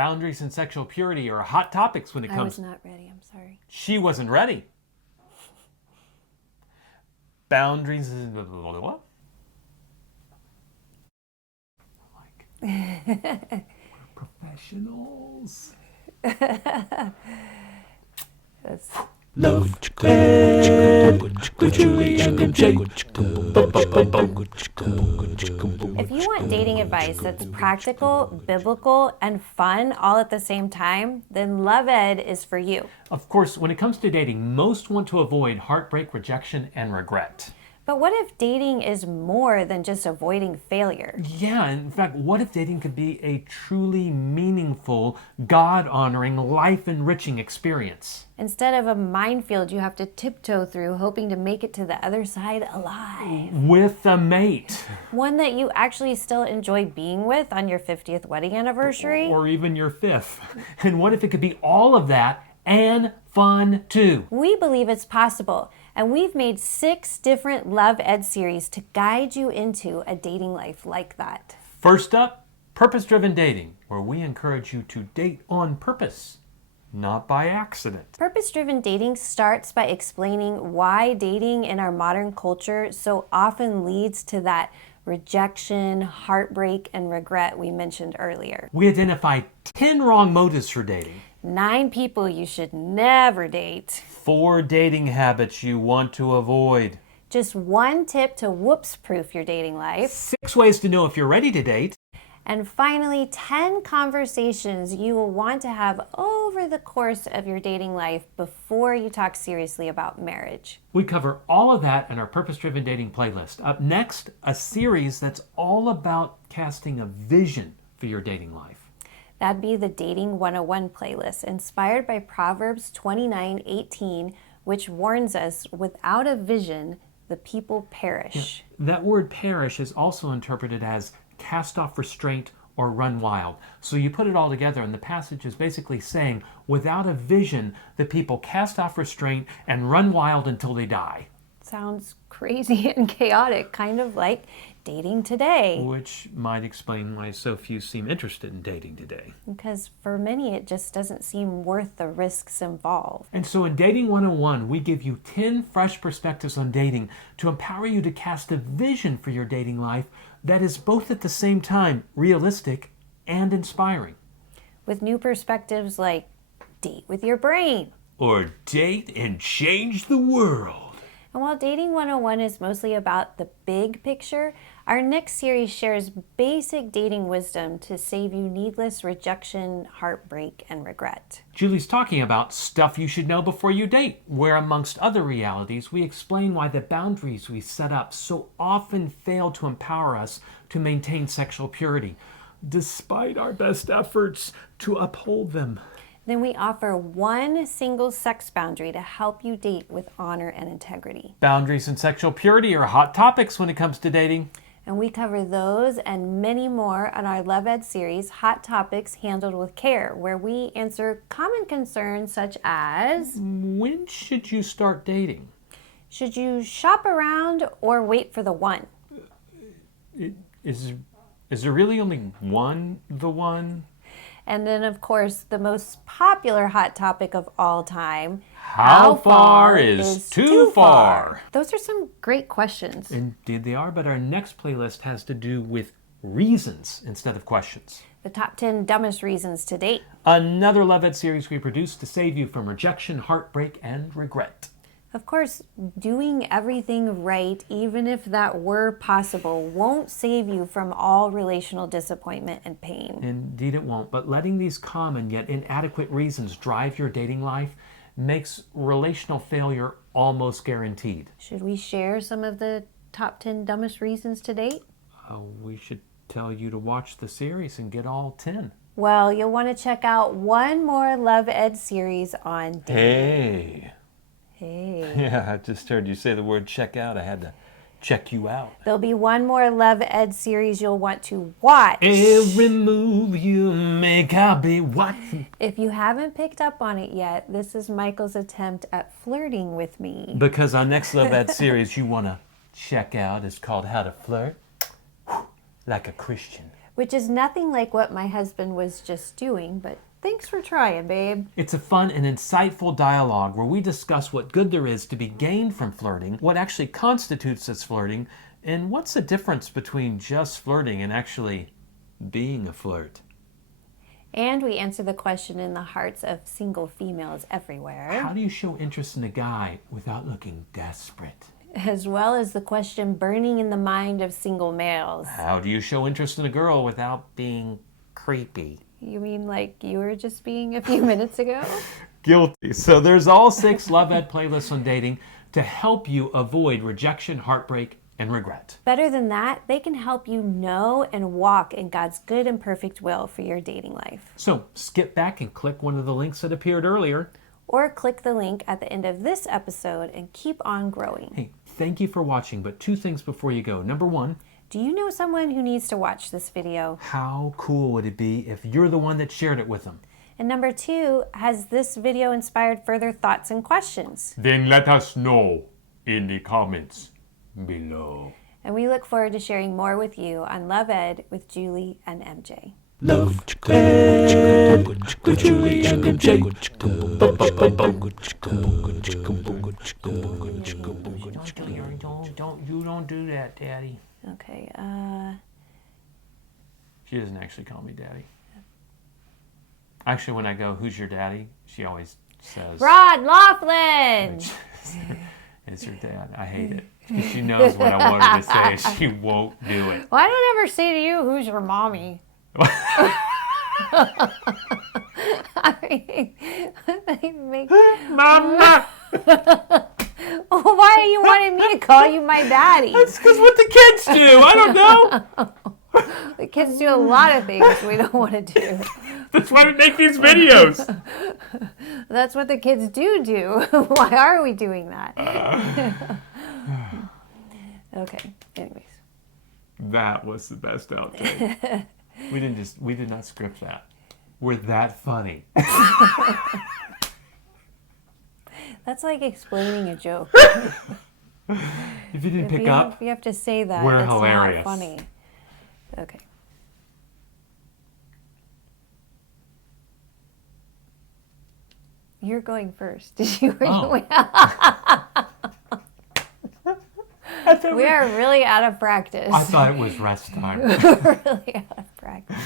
Boundaries and sexual purity are hot topics when it comes... I was not ready, I'm sorry. She wasn't ready. Boundaries and... What? We're professionals. Love Ed with Julie and Jake. If you want dating advice that's practical, biblical, and fun all at the same time, then Love Ed is for you. Of course, when it comes to dating, most want to avoid heartbreak, rejection, and regret. But what if dating is more than just avoiding failure? Yeah, in fact, what if dating could be a truly meaningful, God-honoring, life-enriching experience? Instead of a minefield you have to tiptoe through hoping to make it to the other side alive. With a mate. One that you actually still enjoy being with on your 50th wedding anniversary. Or even your 5th. And what if it could be all of that and fun too? We believe it's possible, and we've made 6 different Love Ed series to guide you into a dating life like that. First up, PurposeDriven Dating, where we encourage you to date on purpose, not by accident. Purpose-driven dating starts by explaining why dating in our modern culture so often leads to that rejection, heartbreak, and regret we mentioned earlier. We identify 10 wrong motives for dating. 9 people you should never date. 4 dating habits you want to avoid. Just 1 tip to whoops-proof your dating life. 6 ways to know if you're ready to date. And finally, 10 conversations you will want to have over the course of your dating life before you talk seriously about marriage. We cover all of that in our Purpose-Driven Dating playlist. Up next, a series that's all about casting a vision for your dating life. That'd be the Dating 101 playlist, inspired by Proverbs 29:18, which warns us, without a vision, the people perish. Yeah. That word perish is also interpreted as cast off restraint or run wild. So you put it all together, and the passage is basically saying, without a vision, the people cast off restraint and run wild until they die. Sounds crazy and chaotic, kind of like dating today. Which might explain why so few seem interested in dating today. Because for many, it just doesn't seem worth the risks involved. And so in Dating 101, we give you 10 fresh perspectives on dating to empower you to cast a vision for your dating life that is both at the same time realistic and inspiring. With new perspectives like date with your brain. Or date and change the world. And while Dating 101 is mostly about the big picture, our next series shares basic dating wisdom to save you needless rejection, heartbreak, and regret. Julie's talking about stuff you should know before you date, where amongst other realities, we explain why the boundaries we set up so often fail to empower us to maintain sexual purity, despite our best efforts to uphold them. Then we offer 1 single sex boundary to help you date with honor and integrity. Boundaries and sexual purity are hot topics when it comes to dating. And we cover those and many more on our Love Ed series, Hot Topics Handled with Care, where we answer common concerns such as... When should you start dating? Should you shop around or wait for the one? Is there really only one the one? And then, of course, the most popular hot topic of all time. How far is too far? Those are some great questions. Indeed they are, but our next playlist has to do with reasons instead of questions. The top 10 dumbest reasons to date. Another Love Ed series we produced to save you from rejection, heartbreak, and regret. Of course, doing everything right, even if that were possible, won't save you from all relational disappointment and pain. Indeed it won't, but letting these common yet inadequate reasons drive your dating life makes relational failure almost guaranteed. Should we share some of the top 10 dumbest reasons to date? We should tell you to watch the series and get all 10. Well, you'll want to check out one more Love Ed series on dating. Hey. Hey. Yeah, I just heard you say the word check out. I had to check you out. There'll be one more Love Ed series you'll want to watch. Every move you make, I'll be watching. If you haven't picked up on it yet, this is Michael's attempt at flirting with me. Because our next Love Ed series you want to check out is called How to Flirt Like a Christian. which is nothing like what my husband was just doing, but thanks for trying, babe. It's a fun and insightful dialogue where we discuss what good there is to be gained from flirting, what actually constitutes as flirting, and what's the difference between just flirting and actually being a flirt. And we answer the question in the hearts of single females everywhere, How do you show interest in a guy without looking desperate? as well as the question burning in the mind of single males. How do you show interest in a girl without being creepy? You mean like you were just being a few minutes ago? Guilty. So there's all 6 Love Ed playlists on dating to help you avoid rejection, heartbreak, and regret. Better than that, they can help you know and walk in God's good and perfect will for your dating life. So skip back and click one of the links that appeared earlier. Or click the link at the end of this episode and keep on growing. Hey, thank you for watching, but 2 things before you go. Number 1, Do you know someone who needs to watch this video? how cool would it be if you're the one that shared it with them? And number 2, has this video inspired further thoughts and questions? Then let us know in the comments below. And we look forward to sharing more with you on Love Ed with Julie and MJ. Love Ed with Julie and MJ. Don't do that, Daddy. Okay, She doesn't actually call me Daddy. Actually, when I go, "Who's your daddy?" she always says, Rod Laughlin! "It's your dad." I hate it because she knows what I want her to say and she won't do it. Why don't I ever say to you, who's your mommy? I mean, Mama! why are you wanting me to call you my daddy? That's because what the kids do. I don't know. The kids do a lot of things we don't want to do. That's why we make these videos. That's what the kids do. Why are we doing that? Okay, anyways. That was the best outtake. We did not script that. We're that funny. That's like explaining a joke. If you didn't pick up, You have to say that. we're it's hilarious. not funny. Okay. You're going first. Did you? Oh. We are really out of practice. I thought it was rest time. Really out of practice.